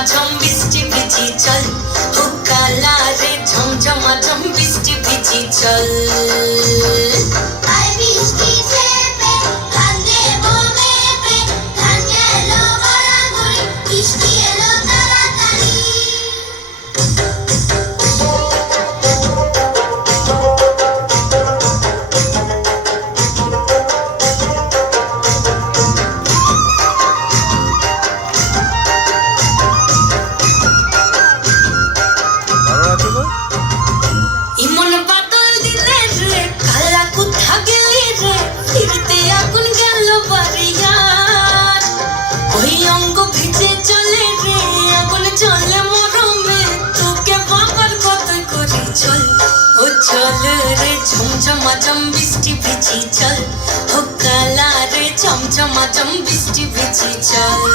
ঝমঝমাঝম বৃষ্টি ভিজি চল, ও কালা রে ঝমঝমাঝম বৃষ্টি ভিজি চল। ইমন বাদল দিলে রে কালা কোথা গেলি রে, ফিরতে আগুন গেল বাড়িয়ার। ওই অঙ্গ ভিজে চলে রে আগুন চলে মরমে, তোকে বাবার কত করে চল, ও চল রে ঝমঝমাঝম বৃষ্টি ভিজি চল, ও কালা রে ঝমঝমাঝম বৃষ্টি ভিজি চল।